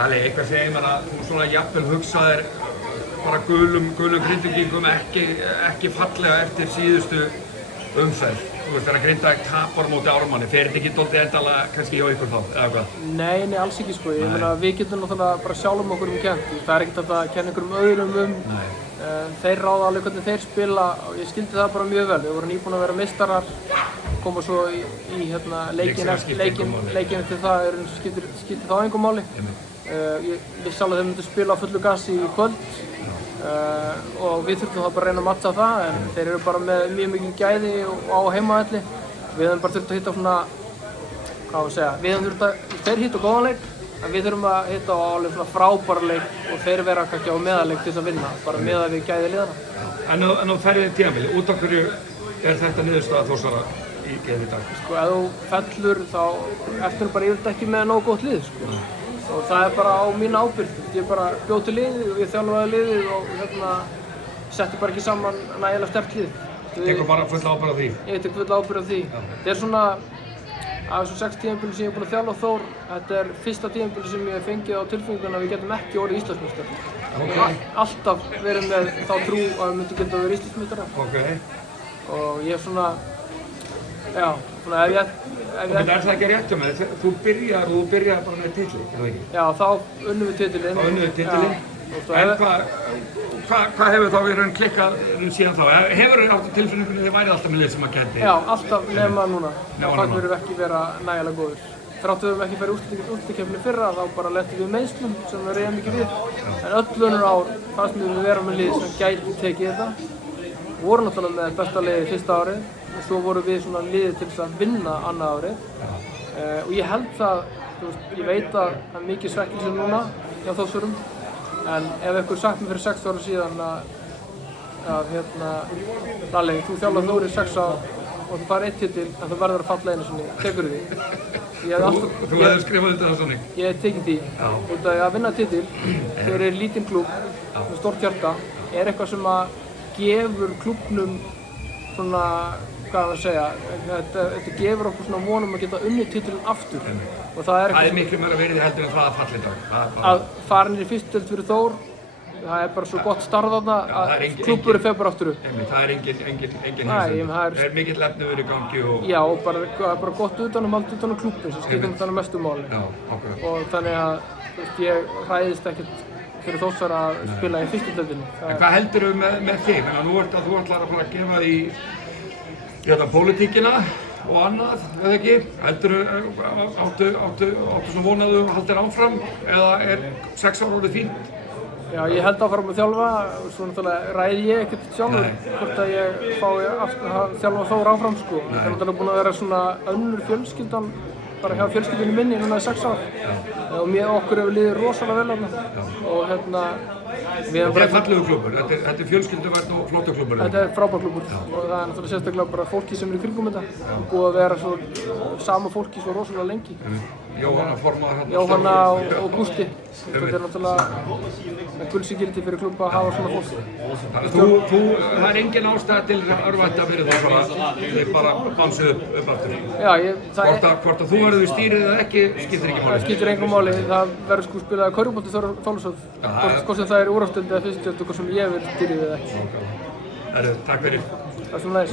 Halli, eitthvað segir mér að þú svona jafnvel hugsaðir bara gulum Grindvíkingum ekki fallega eftir síðustu umferð. Þú veist, þegar Grindavík tapar á móti Ármanni, fer þetta ekki dálítið endalega kannski hjá ykkur þá, eða hvað? Nei, alls ekki sko. Ég meina, við getum náttúrulega bara sjálfum okkur kennt. Það er ekkert að kenna einhverjum öðrum þeir ráða alveg hvernig þeir spila og ég skildi það bara mjög vel. Við vorum nýbúin að vera meistarar, koma svo í leikinn til það skiptir þá engum máli. Ég vissi alveg að þeir myndu spila á fullu gassi í kvöld og við þurftum það bara að reyna að matcha það en þeir eru bara með mjög mikil gæði á heimavelli. Við höfum bara þurft að hitta svona, hvað var að segja, þeir hitta á góðan leik en við þurfum að hitta á alveg svona frábæra leik og þeir vera kannski á meðaleik til þess að vinna, bara meðan við gæði liðana. En á ferðið tímabili, út af hverju er þetta niðurstaða Þórsara í geði í dag? Sko, ef þú fellur þá ertu bara yfirleitt ekki með nógu gott lið, sko. Og það er bara á mína ábyrgð. Ég bara bjó til liðið og ég þjálfaði liðið og setti bara ekki saman nægilega sterkt lið. Tekur bara full ábyrgð á því? Ég tek full ábyrgð á því. Það er svona, af þessum 6 tímabili sem ég er búinn að þjálfa Þór, þetta er fyrsta tímabili sem ég hef fengið á tilfinninguna að við getum ekki orðið Íslandsmeistarar. Okay. Alltaf verið með þá trú að við myndum geta verið Íslandsmeistarar. Okay. Og ég er svona, já, svona ef er það ekki rétt hjá mig? Þú byrjar bara með titli, er það ekki? Já, þá unnum við titilinn. Þá unnum við titilinn. En hvað hefur þá í raun klikkað síðan þá? Hefur þau átt tilfinningunni þið værið alltaf með lið sem að kendi? Já, alltaf nema núna. Þá fannst við ekki vera nægilega góður. Þrátt við höfum ekki farið úrslitakeppni fyrra, þá bara lentum við meiðslum sem við reyðum ekki við. En öll önnur ár fannst við vera með lið sem gæti tekið þetta. Við vorum náttúrulega með besta liðið fyrsta árið og svo vorum við svona liðið til þess að vinna annað árið. Og ég held það, ég veit að það er mikið svekkelse núna hjá Þórsurum. En ef einhver sagt mér fyrir 6 ára síðan að Lalli, þú þjálfar Þór í 6 ár og þú fær 1 titil en þú verður að falla einu sinni, tekur því. Þú hefur skrifað þetta þannig? Ég hef tekið því. Út af að vinna titil fyrir lítinn klúbb með stórt hjarta er eitthvað sem að gefur klúbbnum svona, hvað að segja, þetta gefur okkur svona vonum að geta unnið titilinn aftur. Og það er miklu meira verið heldur en það að falla í dag. Að fara niður í fyrstu deild fyrir Þór, það er bara svo gott starf þarna að klúbburinn fer bara aftur upp. Það er engin hefðsend. Það er mikill efniviður í gangi og... Já, og bara gott utanumhald utan klúbbinn sem skiptir þannig mestu máli. Já, akkurat. Og þannig að ég hræðist ekkert fyrir Þórsara að spila í fyrstu deildinni. En hvað heldurðu með þig? Þú ætlar að fara að gefa í pólitíkina og annað, eða ekki? Áttu svona vonaðu haldir áfram eða er 6 ára orðið fínt? Já, ég held áfram að þjálfa, svo náttúrulega ræði ég ekkert sjálfur hvort að ég fái að þjálfa Þór áfram sko. Það er náttúrulega búin að vera svona önnur fjölskyldan, bara hjá fjölskyldunni minni núna í 6 ár. Og okkur hefur liðið rosalega vel þarna. Og Þetta er fallegur klúbbur, þetta er fjölskylduvært og flottur klúbbur. Þetta er frábær klúbbur og það er náttúrulega sérstaklega bara fólki sem er í kringum þetta. Búið að vera svo sama fólki svo rosalega lengi. Jóhanna formaður hérna. Jóhanna og Gústi. Þetta er náttúrulega guldsígildi fyrir klúbba að hafa svona fólk. Það er engin ástæða til að örvætta fyrir það, þið bara bansið upp aftur. Já, hvort að þú verður í stýrið eða ekki, skiptir ekki máli. Það skiptir engum máli, það verður sko spilaði körfubolti Þorlákshöfn. Hvort sem það er úrvalsdeild eða fyrstu deild og hvort sem ég verður stýrið eða ekki. Takk fyrir. Það er svona næs.